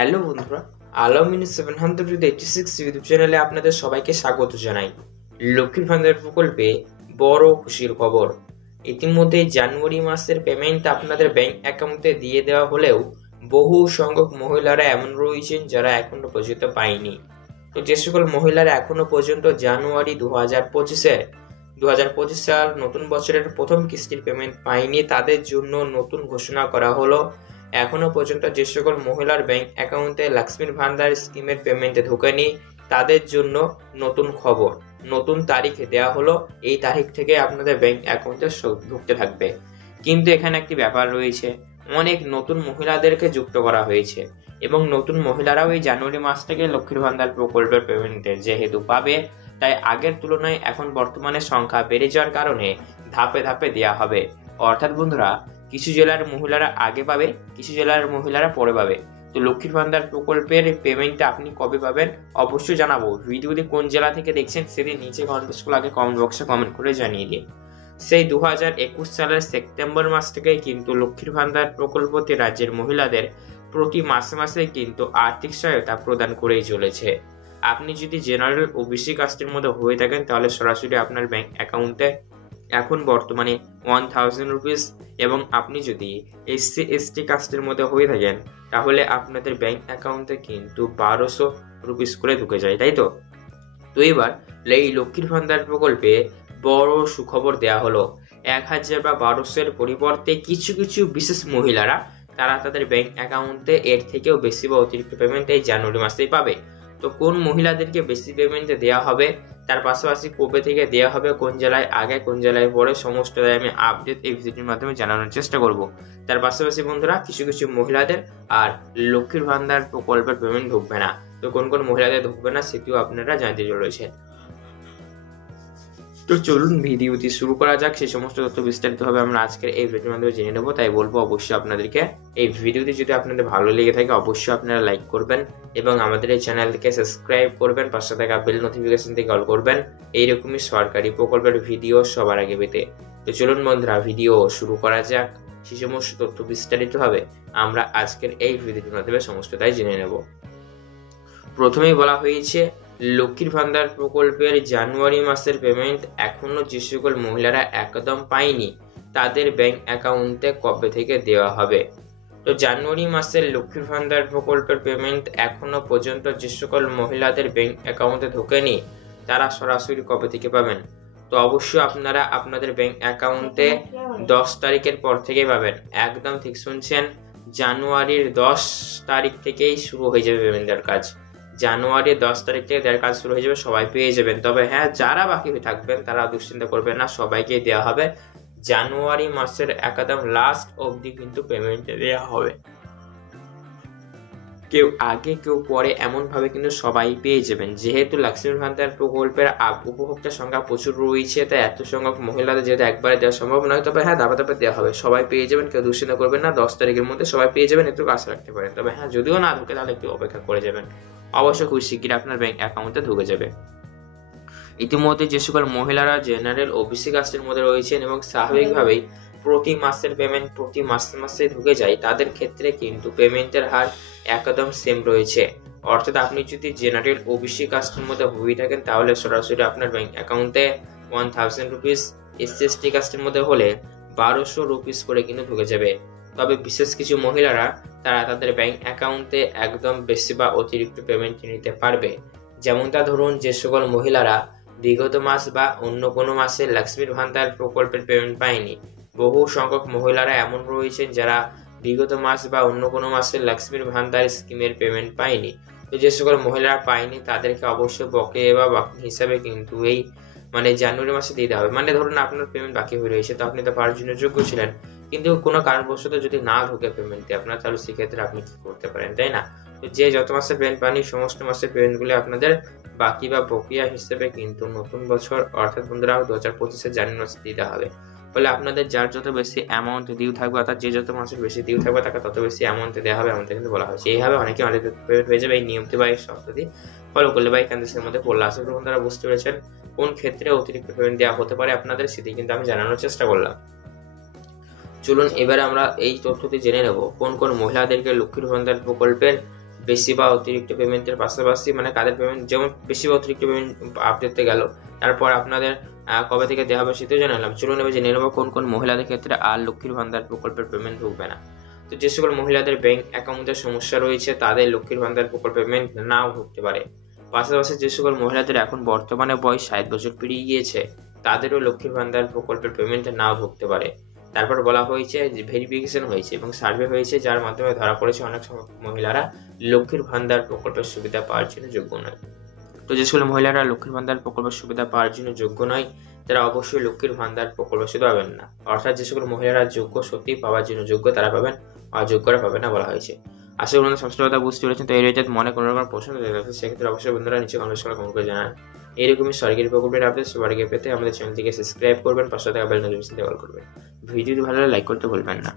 Hello বন্ধুরা, আলামিন 786 YouTube চ্যানেলে আপনাদের সবাইকে স্বাগত জানাই। লক্ষ্মীর ভান্ডার প্রকল্পে বড় খুশির খবর। ইতিমধ্যে জানুয়ারি মাসের পেমেন্ট আপনাদের ব্যাংক অ্যাকাউন্টে দিয়ে দেওয়া হলেও বহু সংখ্যক মহিলারা এমন রয়েছেন যারা এখনো পর্যন্ত পায়নি। তো যে সকল মহিলারা এখনো পর্যন্ত জানুয়ারি 2025 সাল নতুন বছরের প্রথম কিস্তির পেমেন্ট পায়নি, তাদের জন্য নতুন ঘোষণা করা হলো। এখনো পর্যন্ত যে সকল মহিলার ব্যাংক অ্যাকাউন্টে লক্ষ্মীর ভান্ডার স্কিমের পেমেন্টে ঢোকেনি, তাদের জন্য নতুন খবর, নতুন তারিখ দেওয়া হলো। এই তারিখ থেকে আপনাদের ব্যাংক অ্যাকাউন্টে ঢুকতে থাকবে। কিন্তু এখানে একটি ব্যাপার রয়েছে, অনেক নতুন মহিলাদেরকে যুক্ত করা হয়েছে এবং নতুন মহিলারাও এই জানুয়ারি মাস থেকে লক্ষ্মীর ভান্ডার প্রকল্পের পেমেন্টে যেহেতু পাবে, তাই আগের তুলনায় এখন বর্তমানে সংখ্যা বেড়ে যাওয়ার কারণে ধাপে ধাপে দেওয়া হবে। অর্থাৎ বন্ধুরা, কিছু জেলার মহিলারা আগে পাবে, কিছু জেলার মহিলারা পরে পাবে। তো লক্ষ্মীর ভান্ডার প্রকল্পের পেমেন্টটা আপনি কবে পাবেন অবশ্যই জানাবো। ভিডিওতে কোন জেলা থেকে দেখছেন সেটি নিচে কমেন্ট বক্সে কমেন্ট করে জানিয়ে দিন। সেই 2021 সালের সেপ্টেম্বর মাস থেকে কিন্তু লক্ষ্মীর ভান্ডার প্রকল্পতে রাজ্যের মহিলাদের প্রতি মাসে মাসে কিন্তু আর্থিক সহায়তা প্রদান করেই চলেছে। আপনি যদি জেনারেল ওবিসি কাস্টের মধ্যে হয়ে থাকেন তাহলে সরাসরি আপনার ব্যাংক অ্যাকাউন্টে এখন বর্তমানে 1000 রুপিস, এবং আপনি যদি এসসি এসটি কাস্টের মধ্যে হয়ে থাকেন তাহলে আপনাদের ব্যাংক অ্যাকাউন্টে কিন্তু 1200 রুপিস করে ঢুকে যায়, তাই তো। তো এবার এই লক্ষ্মীর ভান্ডার প্রকল্পে বড় সুখবর দেয়া হলো। 1000 বা 1200-এর পরিবর্তে কিছু কিছু বিশেষ মহিলারা তারা তাদের ব্যাংক অ্যাকাউন্টে এর থেকেও বেশি বা অতিরিক্ত পেমেন্ট এই জানুয়ারি মাসেই পাবে। তো কোন মহিলাদেরকে বেশি পেমেন্ট দেওয়া হবে, তার পাশাপাশি কবে থেকে দেওয়া হবে, কোন জেলায় আগে কোন জেলায় পরে, সমস্তটাই আমি আপডেট এই ভিডিওর মাধ্যমে জানানোর চেষ্টা করব। তার পাশাপাশি বন্ধুরা, কিছু কিছু মহিলাদের আর লক্ষ্মীর ভান্ডার প্রকল্পের পেমেন্ট ঢুকবে না, তো কোন কোন মহিলাদের ঢুকবে না সেটিও আপনারা জানতে চলেছে। তো চলুন ভিডিওটি শুরু করা যাক। সেই সমস্ত তথ্য বিস্তারিতভাবে আমরা আজকের এই ভিডিওর মাধ্যমে জেনে নেব। তাই বলবো অবশ্যই আপনাদেরকে এই ভিডিওটি যদি আপনাদের ভালো লেগে থাকে অবশ্যই আপনারা লাইক করবেন এবং আমাদের এই চ্যানেলটিকে সাবস্ক্রাইব করবেন, পাশে থাকা বেল নোটিফিকেশন থেকে অল করবেন এইরকমই সরকারি প্রকল্পের ভিডিও সবার আগে পেতে। তো চলুন বন্ধুরা, ভিডিও শুরু করা যাক। সেই সমস্ত তথ্য বিস্তারিতভাবে আমরা আজকের এই ভিডিওটির মাধ্যমে সমস্তটাই জেনে নেব। প্রথমেই বলা হয়েছে, লক্ষ্মীর ভান্ডার প্রকল্পের জানুয়ারি মাসের পেমেন্ট এখনো যে সকল মহিলারা একদম পায়নি তাদের ব্যাংক অ্যাকাউন্টে কবে থেকে দেওয়া হবে। তো জানুয়ারি মাসের লক্ষ্মীর ভান্ডার প্রকল্পের পেমেন্ট এখনো পর্যন্ত যে সকল মহিলাদের ব্যাংক অ্যাকাউন্টে ঢোকেনি তারা সরাসরি কবে থেকে পাবেন। তো অবশ্যই আপনারা আপনাদের ব্যাংক অ্যাকাউন্টে 10 তারিখের পর থেকে পাবেন। একদম ঠিক শুনছেন, জানুয়ারির 10 তারিখ থেকেই শুরু হয়ে যাবে পেমেন্টের কাজ। জানুয়ারির 10 তারিখ থেকে দেওয়ার কাজ শুরু হয়ে যাবে, সবাই পেয়ে যাবেন। তবে হ্যাঁ, যারা বাকি হয়ে থাকবেন তারা দুশ্চিন্তা করবেন না, সবাইকে দেওয়া হবে। জানুয়ারি মাসের একদম লাস্ট অবধি কিন্তু পেমেন্ট দেওয়া হবে। কেউ আগে কেউ পরে এমন ভাবে কিন্তু সবাই পেয়ে যাবেন। যেহেতু লক্ষ্মীর ভান্ডার প্রকল্পের উপভোক্তার সংখ্যা প্রচুর রয়েছে, তাই এত সংখ্যক মহিলাদের যেহেতু একবারে দেওয়া সম্ভব নয়, তবে হ্যাঁ ধাপে ধাপে দেওয়া হবে। সবাই পেয়ে যাবেন, কেউ দুশ্চিন্তা করবেন না। 10 তারিখের মধ্যে সবাই পেয়ে যাবেন, একটু আশা রাখতে পারেন। তবে হ্যাঁ, যদিও না ঢুকে তাহলে একটু অপেক্ষা করে যাবেন। অবশ্যই খুব শিগগির আপনার ব্যাংক অ্যাকাউন্টে ঢুকে যাবে। ইতিমধ্যে যে সকল মহিলারা জেনারেল ওবিসি কাস্টের মধ্যে রয়েছেন এবং স্বাভাবিকভাবেই প্রতি মাসের পেমেন্ট প্রতি মাসে মাসে ঢুকে যায়, তাদের ক্ষেত্রে কিন্তু পেমেন্টের হার একদম সেম রয়েছে। অর্থাৎ আপনি যদি জেনারেল ওবিসি কাস্টের মধ্যে হয়ে থাকেন তাহলে সরাসরি আপনার ব্যাংক অ্যাকাউন্টে 1000 রুপিস, এসসি এসটি কাস্টের মধ্যে হলে 1200 রুপিস করে কিন্তু ঢুকে যাবে। তবে বিশেষ কিছু মহিলারা তারা তাদের ব্যাংক অ্যাকাউন্টে একদম বেশি বা অতিরিক্ত পেমেন্ট নিতে পারবে। যেমনটা ধরুন, যে সকল মহিলারা বিগত মাস বা অন্য কোনো মাসে লক্ষ্মীর ভান্ডার প্রকল্পের পেমেন্ট পায়নি। বহু সংখ্যক মহিলারা এমন রয়েছেন যারা বিগত মাস বা অন্য কোনো মাসে লক্ষ্মীর ভান্ডার স্কিমের পেমেন্ট পায়নি। তো যে সকল মহিলারা পায়নি তাদেরকে অবশ্যই বকেয়া বা বাকি হিসাবে কিন্তু এই জানুয়ারি মাসে দিতে হবে। ধরুন আপনার পেমেন্ট বাকি হয়ে রয়েছে, তো আপনি তো পাওয়ার জন্য যোগ্য ছিলেন, কিন্তু কোনো কারণবশত যদি না ঢোকে পেমেন্টে আপনার, তাহলে সেক্ষেত্রে আপনি কি করতে পারেন, তাই না। তো যে যত মাসের পেমেন্ট পাননি সমস্ত মাসের পেমেন্টগুলি আপনাদের বাকি বা বকেয়া হিসেবে কিন্তু নতুন বছর অর্থাৎ বন্ধুরা 2025-এর জানুয়ারি মাসে দিতে হবে। ফলে আপনাদের যার যত বেশি অ্যামাউন্ট ডিউ থাকবে, অর্থাৎ যে যত মাসের বেশি ডিউ থাকবে তাকে তত বেশি অ্যামাউন্টে দেওয়া হবে, এমনটা কিন্তু বলা হয়েছে। এইভাবে অনেকে অনেক পেমেন্ট হয়ে যাবে। এই নিয়মটি বা এই শর্তটি ফলো করলে বা এই কন্ডিশনের মধ্যে পড়লে আশা করি বন্ধুরা বুঝতে পেরেছেন কোন ক্ষেত্রে অতিরিক্ত পেমেন্ট দেওয়া হতে পারে আপনাদের, সেটি কিন্তু আমি জানানোর চেষ্টা করলাম। চলুন এবারে আমরা এই তথ্যটি জেনে নেব কোন কোন মহিলাদেরকে লক্ষ্মীর ভান্ডার প্রকল্পের বেশি বা অতিরিক্ত পেমেন্টের পাশাপাশি মানে কাদের পেমেন্ট যেমন বেশি বা অতিরিক্ত পেমেন্ট আপডেটতে গেল, তারপর আপনাদের কবে থেকে দেওয়া হবে সেটাও জানালাম। চলুন এবার জেনে নেব কোন কোন মহিলাদের ক্ষেত্রে আর লক্ষ্মীর ভান্ডার প্রকল্পের পেমেন্ট ঢুকবে না। তো যে সকল মহিলাদের ব্যাংক অ্যাকাউন্টের সমস্যা রয়েছে তাদের লক্ষ্মীর ভান্ডার প্রকল্পের পেমেন্ট নাও ঢুকতে পারে। পাশাপাশি যে সকল মহিলাদের এখন বর্তমানে বয়স 60 বছর পেরিয়ে গিয়েছে তাদেরও লক্ষ্মীর ভান্ডার প্রকল্পের পেমেন্ট নাও ঢুকতে পারে। তারপর বলা হয়েছে যে ভেরিফিকেশন হয়েছে এবং সার্ভে হয়েছে যার মাধ্যমে ধরা পড়েছে অনেক মহিলারা লক্ষ্মীর ভান্ডার প্রকল্পের সুবিধা পাওয়ার জন্য যোগ্য নয়। তো যে সকল মহিলারা লক্ষ্মীর ভান্ডার প্রকল্পের সুবিধা পাওয়ার জন্য যোগ্য নয় তারা অবশ্যই লক্ষ্মীর ভান্ডার প্রকল্পের সুবিধা পাবেন না। অর্থাৎ যে সকল মহিলারা যোগ্য সত্যি পাওয়ার জন্য যোগ্য তারা পাবেন, অযোগ্যরা পাবেন না বলা হয়েছে। আশা করি সমস্ত কথা বুঝতে পেরেছেন। তো এই রিলেটেড মনে কোনো রকম প্রশ্ন থাকে সেক্ষেত্রে অবশ্যই বন্ধুরা নিচে কমেন্ট করে জানান। এরকমই সরকারি প্রকল্পের আপডেট সবার আগে পেতে আমাদের চ্যানেলটিকে সাবস্ক্রাইব করবেন, পাশে থাকা বেল নোটিফিকেশন অল করবেন। ভিডিওটি ভালো লাগলে লাইক করতে ভুলবেন না।